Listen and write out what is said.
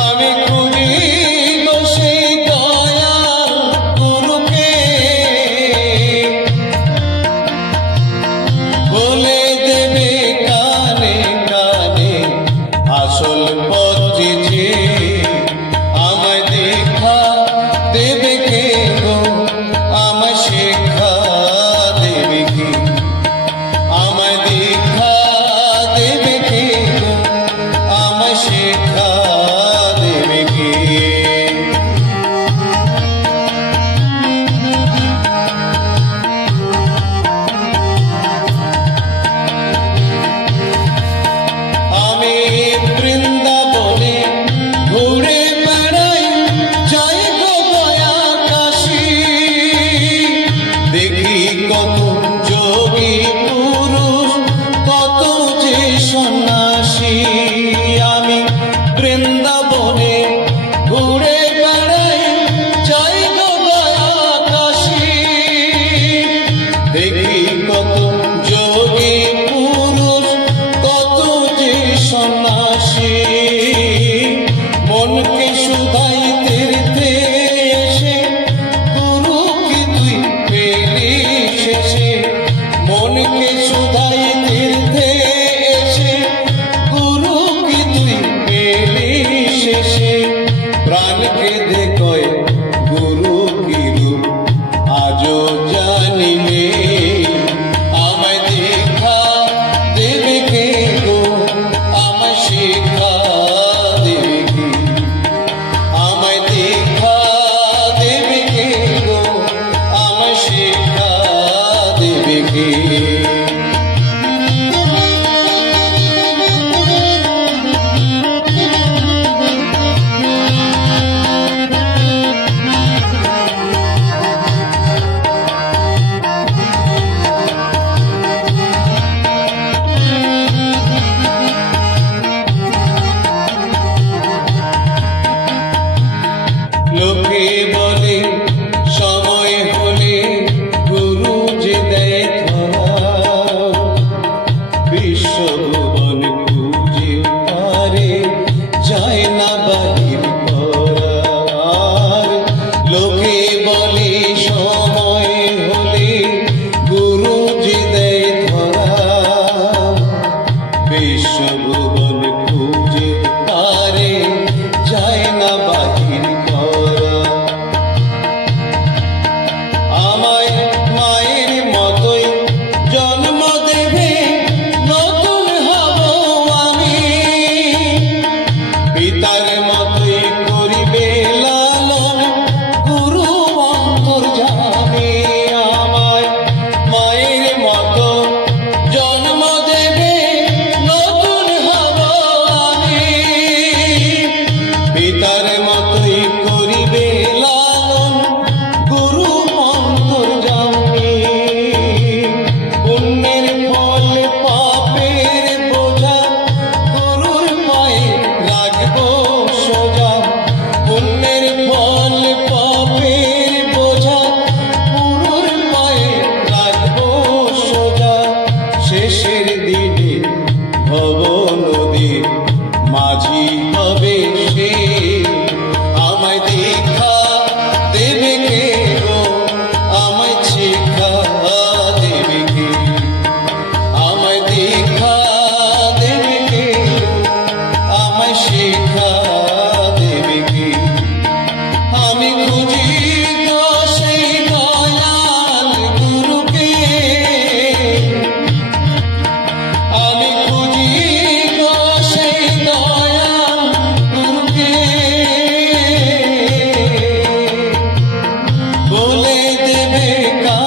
আমি Hallelujah. লোকে কা